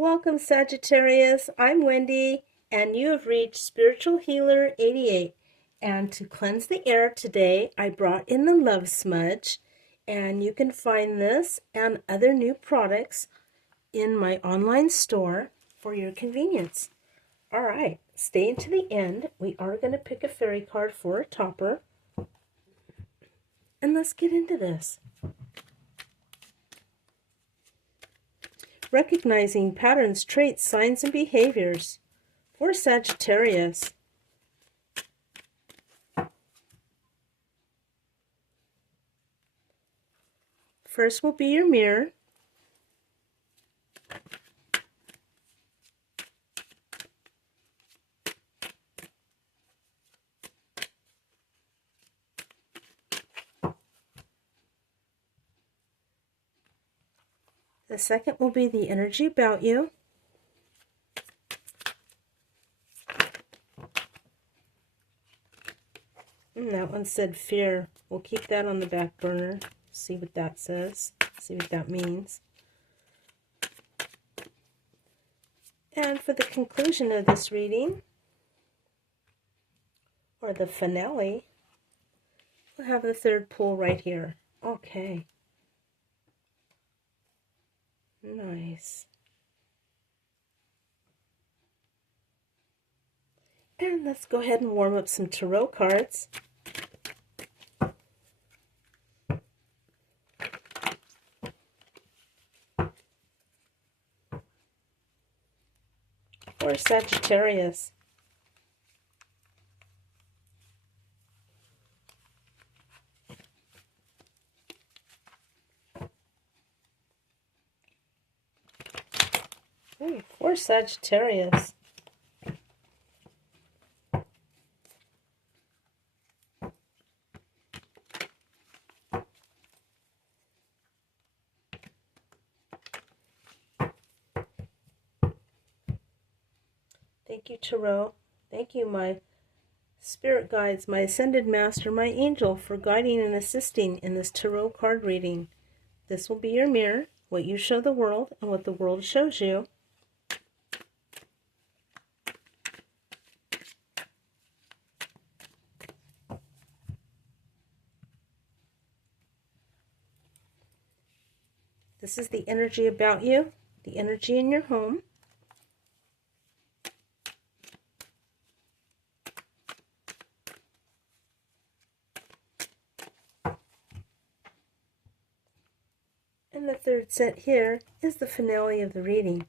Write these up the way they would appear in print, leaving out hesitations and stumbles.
Welcome, Sagittarius. I'm Wendy, and you have reached Spiritual Healer 88. And to cleanse the air today, I brought in the Love Smudge, and you can find this and other new products in my online store for your convenience. All right, stay to the end. We are going to pick a fairy card for a topper, and let's get into this. Recognizing patterns, traits, signs, and behaviors for Sagittarius. First will be your mirror. The second will be the energy about you. And that one said fear. We'll keep that on the back burner. See what that says. See what that means. And for the conclusion of this reading, or the finale, we'll have the third pull right here. Okay. Nice. And let's go ahead and warm up some tarot cards. For Sagittarius. For Sagittarius. Thank you, Tarot. Thank you, my spirit guides, my ascended master, my angel, for guiding and assisting in this tarot card reading. This will be your mirror, what you show the world and what the world shows you. This is the energy about you, the energy in your home. And the third set here is the finale of the reading.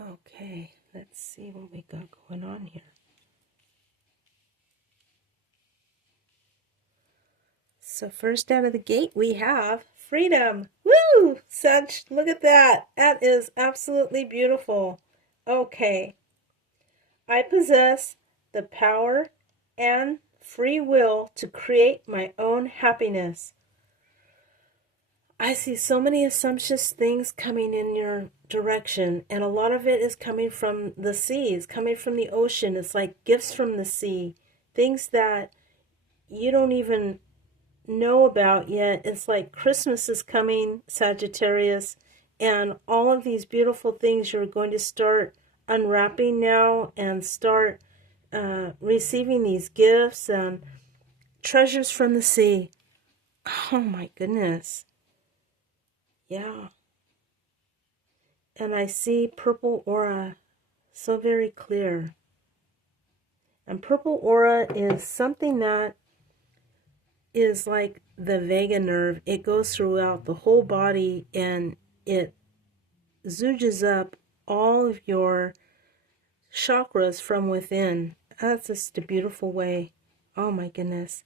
Okay, let's see what we got going on here. So first out of the gate we have freedom. Woo! Such, look at that. That is absolutely beautiful. Okay. I possess the power and free will to create my own happiness. I see so many assumptuous things coming in your direction, and a lot of it is coming from the seas, coming from the ocean. It's like gifts from the sea, things that you don't even know about yet. It's like Christmas is coming, Sagittarius, and all of these beautiful things you're going to start unwrapping now and start receiving these gifts and treasures from the sea. Oh my goodness. Yeah. And I see purple aura so very clear. And purple aura is something that is like the vagus nerve. It goes throughout the whole body and it zooges up all of your chakras from within. That's just a beautiful way. Oh my goodness.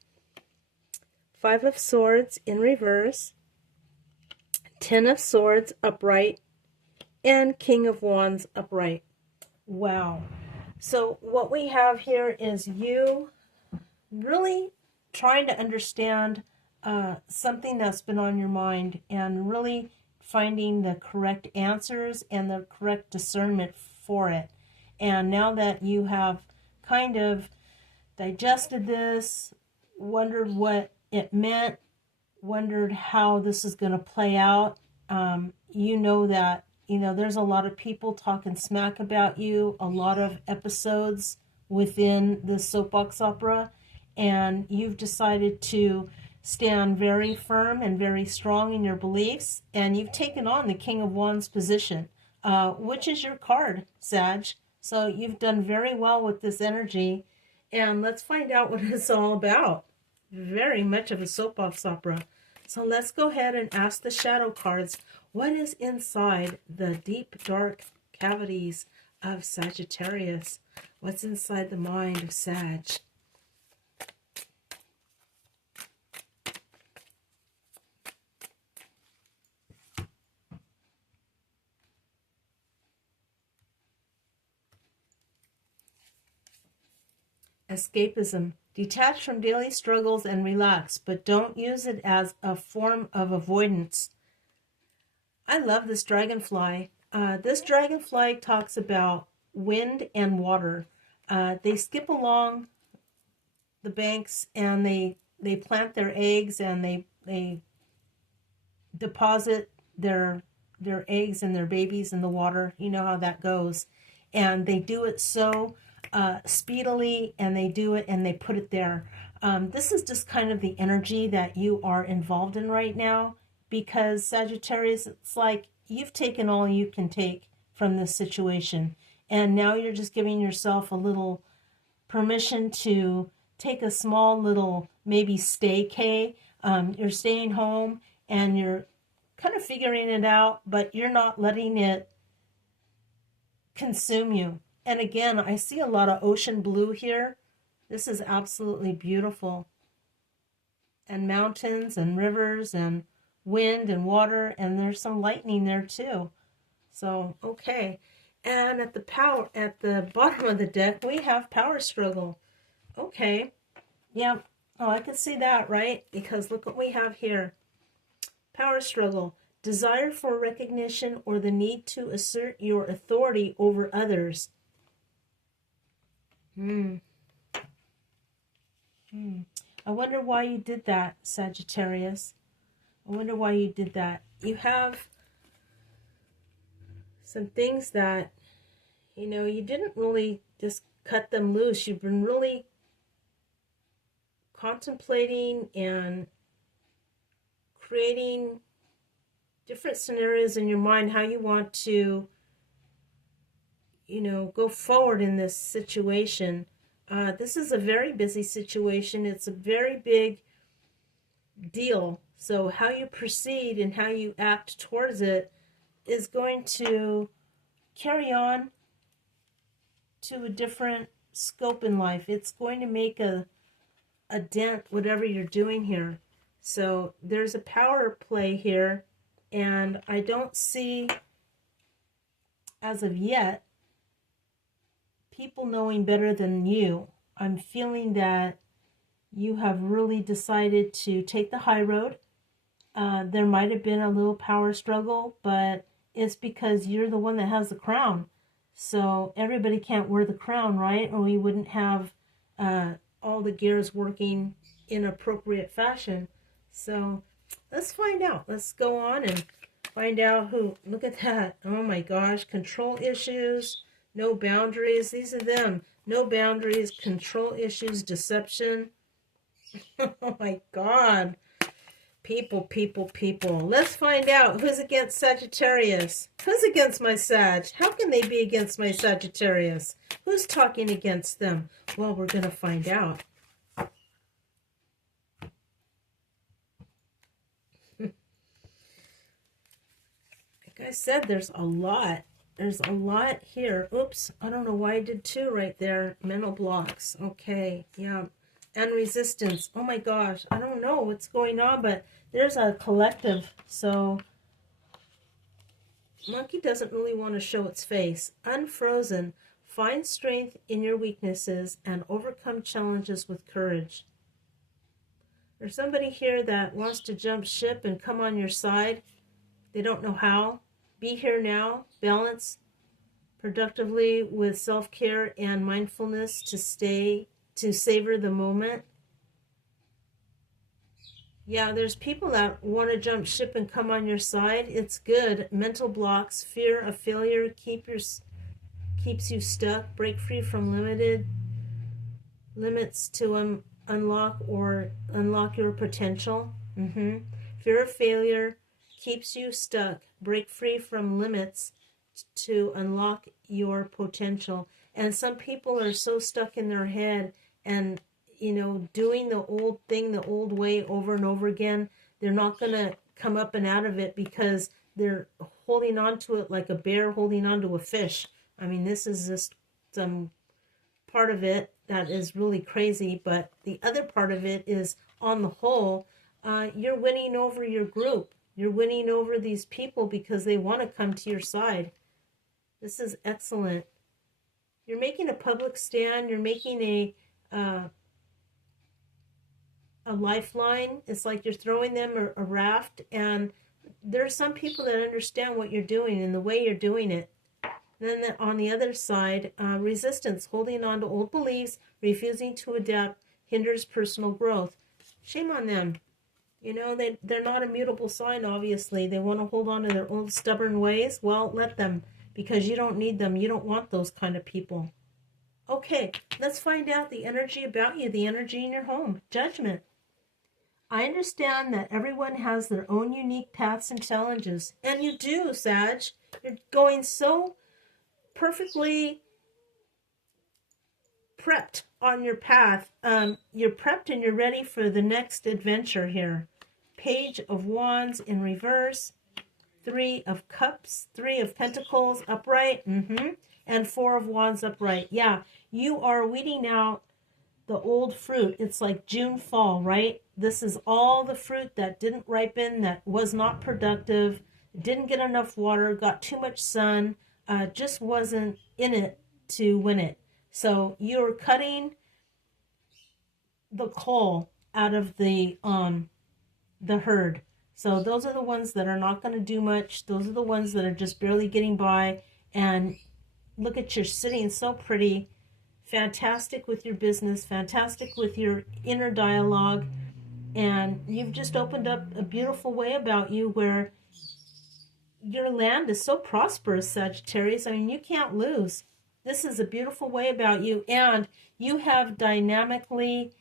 5 of Swords in reverse, 10 of Swords upright, and King of Wands upright. Wow. So what we have here is you really trying to understand something that's been on your mind and really finding the correct answers and the correct discernment for it. And now that you have kind of digested this, wondered what it meant, wondered how this is going to play out. You know that, there's a lot of people talking smack about you, a lot of episodes within the soapbox opera, and you've decided to stand very firm and very strong in your beliefs, and you've taken on the King of Wands position, which is your card, Sag. So you've done very well with this energy, and let's find out what it's all about. Very much of a soapbox opera. So let's go ahead and ask the shadow cards, what is inside the deep, dark cavities of Sagittarius? What's inside the mind of Sag? Escapism. Detach from daily struggles and relax, but don't use it as a form of avoidance. I love this dragonfly. This dragonfly talks about wind and water. They skip along the banks and they plant their eggs and they deposit their eggs and their babies in the water. You know how that goes. And they do it so speedily, and they do it and they put it there. This is just kind of the energy that you are involved in right now, because Sagittarius, it's like you've taken all you can take from this situation, and now you're just giving yourself a little permission to take a small little maybe staycay. You're staying home and you're kind of figuring it out, but you're not letting it consume you. And again, I see a lot of ocean blue here. This is absolutely beautiful. And mountains and rivers and wind and water, and there's some lightning there too. So, okay. And at the bottom of the deck, we have power struggle. Okay. Yeah. Oh, I can see that, right? Because look what we have here. Power struggle. Desire for recognition or the need to assert your authority over others. I wonder why you did that, Sagittarius. I wonder why you did that. You have some things that, you didn't really just cut them loose. You've been really contemplating and creating different scenarios in your mind, how you want to, go forward in this situation. This is a very busy situation. It's a very big deal. So how you proceed and how you act towards it is going to carry on to a different scope in life. It's going to make a dent, whatever you're doing here. So there's a power play here, and I don't see, as of yet, people knowing better than you. I'm feeling that you have really decided to take the high road. There might have been a little power struggle, but it's because you're the one that has the crown. So everybody can't wear the crown, right? Or we wouldn't have all the gears working in appropriate fashion. So let's find out. Let's go on and find out who. Look at that. Oh my gosh. Control issues. No boundaries. These are them. No boundaries. Control issues. Deception. Oh my God. People. Let's find out who's against Sagittarius. Who's against my Sag? How can they be against my Sagittarius? Who's talking against them? Well, we're going to find out. Like I said, there's a lot. There's a lot here. Oops, I don't know why I did two right there. Mental blocks. Okay, yeah. And resistance. Oh my gosh, I don't know what's going on, but there's a collective. So, monkey doesn't really want to show its face. Unfrozen. Find strength in your weaknesses and overcome challenges with courage. There's somebody here that wants to jump ship and come on your side. They don't know how. Be here now. Balance productively with self-care and mindfulness to savor the moment. Yeah, there's people that want to jump ship and come on your side. It's good. Mental blocks, fear of failure keeps you stuck. Break free from limited limits to unlock your potential. Fear of failure keeps you stuck. Break free from limits to unlock your potential. And some people are so stuck in their head and, doing the old thing the old way over and over again. They're not going to come up and out of it because they're holding on to it like a bear holding on to a fish. I mean, this is just some part of it that is really crazy, but the other part of it is, on the whole, you're winning over your group. You're winning over these people because they want to come to your side. This is excellent. You're making a public stand. You're making a lifeline. It's like you're throwing them a raft, and there are some people that understand what you're doing and the way you're doing it. Then on the other side, resistance, holding on to old beliefs, refusing to adapt, hinders personal growth. Shame on them. They're not a mutable sign, obviously. They want to hold on to their old stubborn ways. Well, let them, because you don't need them. You don't want those kind of people. Okay, let's find out the energy about you, the energy in your home. Judgment. I understand that everyone has their own unique paths and challenges. And you do, Sag. You're going so perfectly prepped on your path. You're prepped and you're ready for the next adventure here. Page of Wands in reverse, 3 of Cups, 3 of Pentacles upright, and 4 of Wands upright. Yeah, you are weeding out the old fruit. It's like June, fall, right? This is all the fruit that didn't ripen, that was not productive, didn't get enough water, got too much sun, just wasn't in it to win it. So you're cutting the coal out of the herd. So those are the ones that are not going to do much. Those are the ones that are just barely getting by. And look at you sitting so pretty, fantastic with your business, fantastic with your inner dialogue. And you've just opened up a beautiful way about you where your land is so prosperous, Sagittarius. I mean, you can't lose. This is a beautiful way about you. And you have dynamically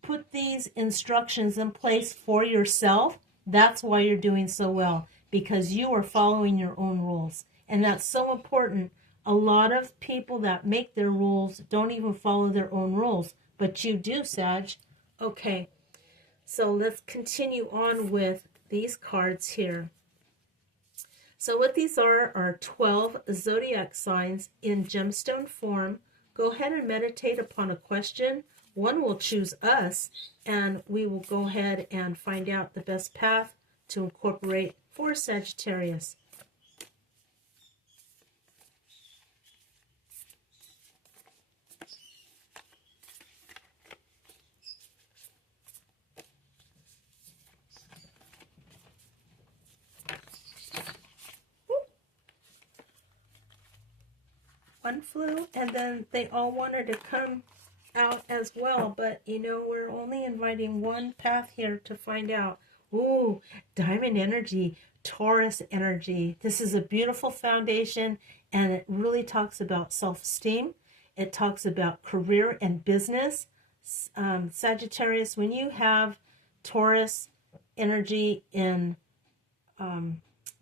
put these instructions in place for yourself. That's why you're doing so well, because you are following your own rules. And that's so important. A lot of people that make their rules don't even follow their own rules, but you do, Sag. Okay, so let's continue on with these cards here. So what these are 12 zodiac signs in gemstone form. Go ahead and meditate upon a question. One will choose us, and we will go ahead and find out the best path to incorporate for Sagittarius. One flew, and then they all wanted to come out as well, but we're only inviting one path here to find out. Ooh, diamond energy, Taurus energy. This is a beautiful foundation, and it really talks about self-esteem. It talks about career and business. Sagittarius, when you have Taurus energy in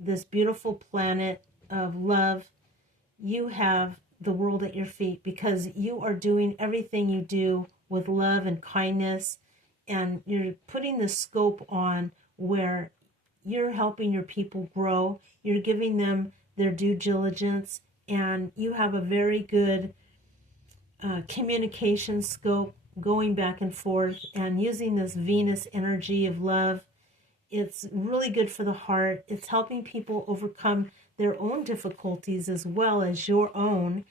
this beautiful planet of love, you have the world at your feet, because you are doing everything you do with love and kindness, and you're putting the scope on where you're helping your people grow. You're giving them their due diligence, and you have a very good communication scope going back and forth and using this Venus energy of love. It's really good for the heart. It's helping people overcome their own difficulties as well as your own,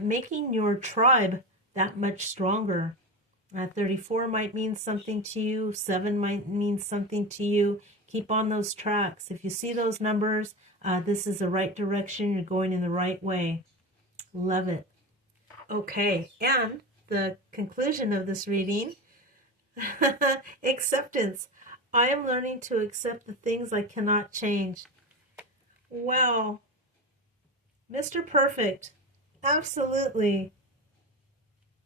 making your tribe that much stronger. 34 might mean something to you. 7 might mean something to you. Keep on those tracks. If you see those numbers, this is the right direction. You're going in the right way. Love it. Okay, and the conclusion of this reading, Acceptance. I am learning to accept the things I cannot change. Wow. Mr. Perfect. Absolutely.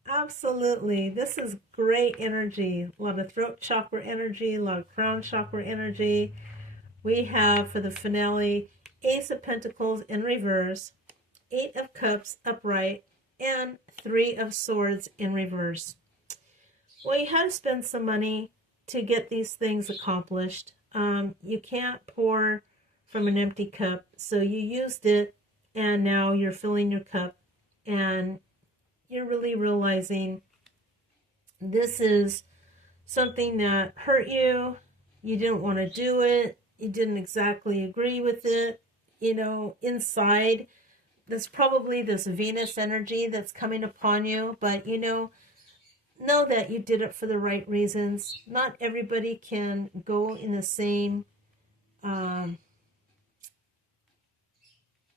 Absolutely. This is great energy. A lot of throat chakra energy, a lot of crown chakra energy. We have for the finale Ace of Pentacles in reverse, Eight of Cups upright, and Three of Swords in reverse. Well, you had to spend some money to get these things accomplished. You can't pour from an empty cup, so you used it, and now you're filling your cup, and you're really realizing this is something that hurt you. You didn't want to do it. You didn't exactly agree with it. You know, inside, there's probably this Venus energy that's coming upon you, but know that you did it for the right reasons. Not everybody can go in the same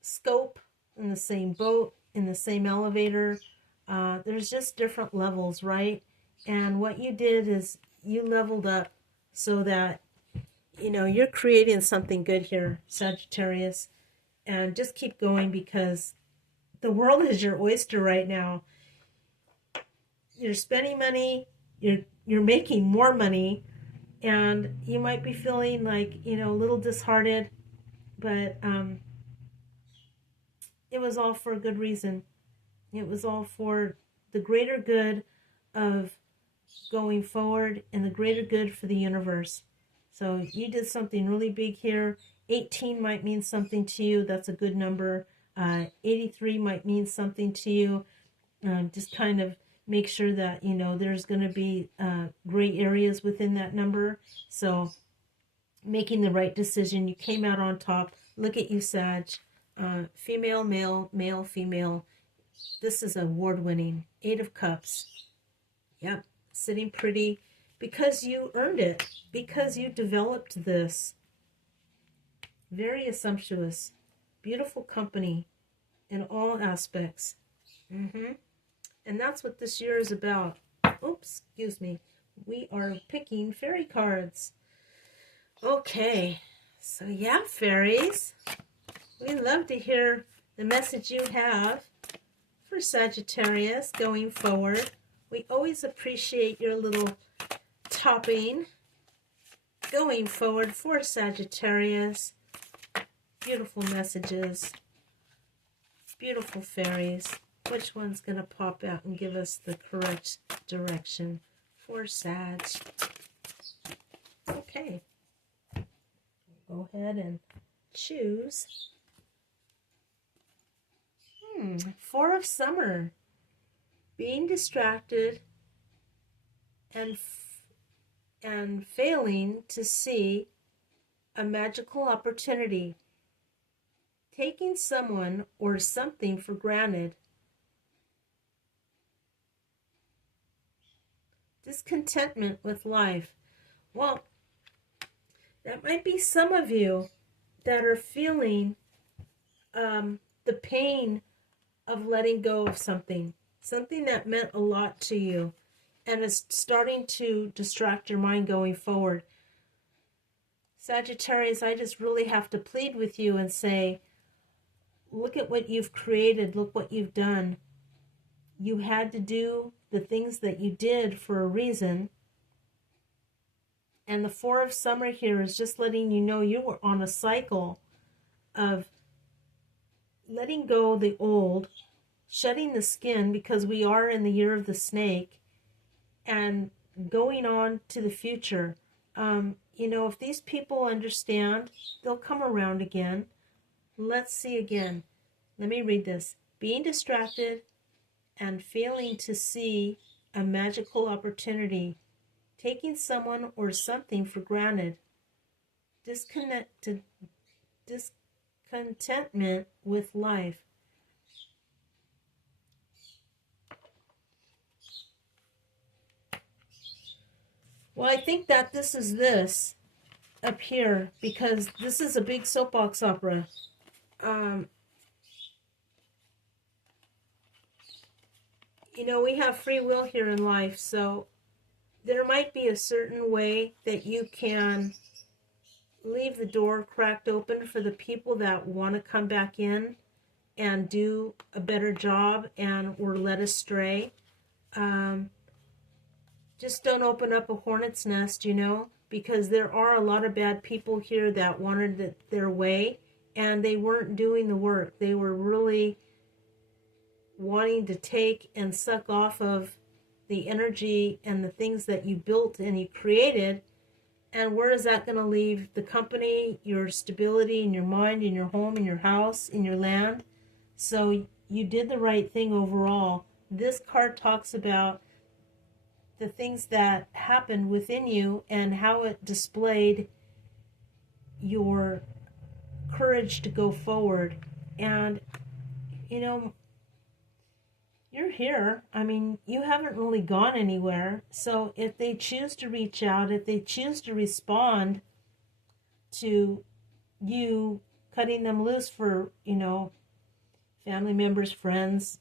scope, in the same boat, in the same elevator. There's just different levels, right? And what you did is you leveled up so that, you're creating something good here, Sagittarius. And just keep going because the world is your oyster right now. You're spending money, you're making more money, and you might be feeling like, a little disheartened, but it was all for a good reason. It was all for the greater good of going forward and the greater good for the universe. So you did something really big here. 18 might mean something to you. That's a good number. 83 might mean something to you. Just kind of make sure that, there's going to be gray areas within that number. So making the right decision. You came out on top. Look at you, Sag. Female, male, male, female. This is award-winning. Eight of Cups. Yep, sitting pretty because you earned it, because you developed this. Very sumptuous, beautiful company in all aspects. And that's what this year is about. Oops, excuse me. We are picking fairy cards. Okay, so yeah, fairies. We love to hear the message you have for Sagittarius going forward. We always appreciate your little topping going forward for Sagittarius. Beautiful messages. Beautiful fairies. Which one's going to pop out and give us the correct direction for Sag? Okay. Go ahead and choose. Four of Summer. Being distracted and failing to see a magical opportunity. Taking someone or something for granted. Discontentment with life. Well, that might be some of you that are feeling the pain of letting go of something that meant a lot to you, and is starting to distract your mind going forward. Sagittarius, I just really have to plead with you and say, look at what you've created, look what you've done. You had to do the things that you did for a reason. And the Four of Summer here is just letting you know you were on a cycle of letting go the old, shedding the skin, because we are in the year of the snake, and going on to the future. If these people understand, they'll come around again. Let's see again. Let me read this. Being distracted and failing to see a magical opportunity. Taking someone or something for granted. Discontentment with life. Well, I think that this is this up here, because this is a big soapbox opera. We have free will here in life, so there might be a certain way that you can leave the door cracked open for the people that want to come back in and do a better job and were led astray. Just don't open up a hornet's nest, because there are a lot of bad people here that wanted it their way, and they weren't doing the work. They were really wanting to take and suck off of the energy and the things that you built and you created. And where is that going to leave the company, your stability in your mind, in your home, in your house, in your land? So you did the right thing overall. This card talks about the things that happened within you and how it displayed your courage to go forward. And, you're here. I mean, you haven't really gone anywhere. So if they choose to reach out, if they choose to respond to you cutting them loose for, family members, friends,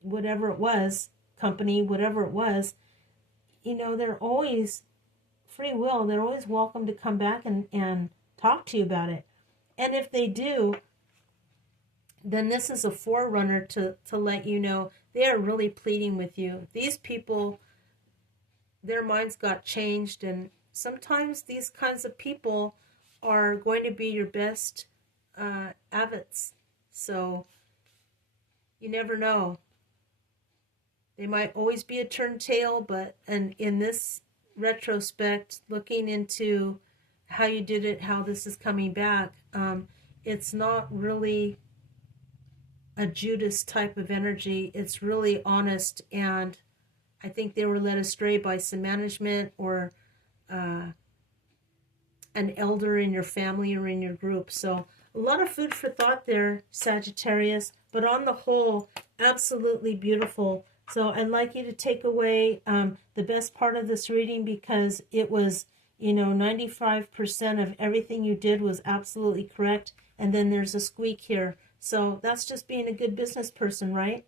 whatever it was, company, whatever it was, they're always free will. They're always welcome to come back and talk to you about it. And if they do, then this is a forerunner to let you know they are really pleading with you. These people, their minds got changed, and sometimes these kinds of people are going to be your best advocates. So you never know. They might always be a turntail, and in this retrospect, looking into how you did it, how this is coming back, it's not really a Judas type of energy. It's really honest, and I think they were led astray by some management or an elder in your family or in your group. So a lot of food for thought there, Sagittarius, but on the whole, absolutely beautiful. So I'd like you to take away the best part of this reading, because it was, 95% of everything you did was absolutely correct. And then there's a squeak here. So that's just being a good business person, right?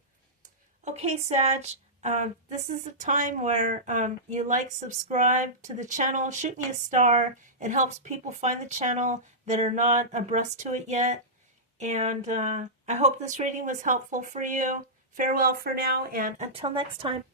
Okay, Sag, this is a time where you like, subscribe to the channel, shoot me a star. It helps people find the channel that are not abreast to it yet. And I hope this reading was helpful for you. Farewell for now, and until next time.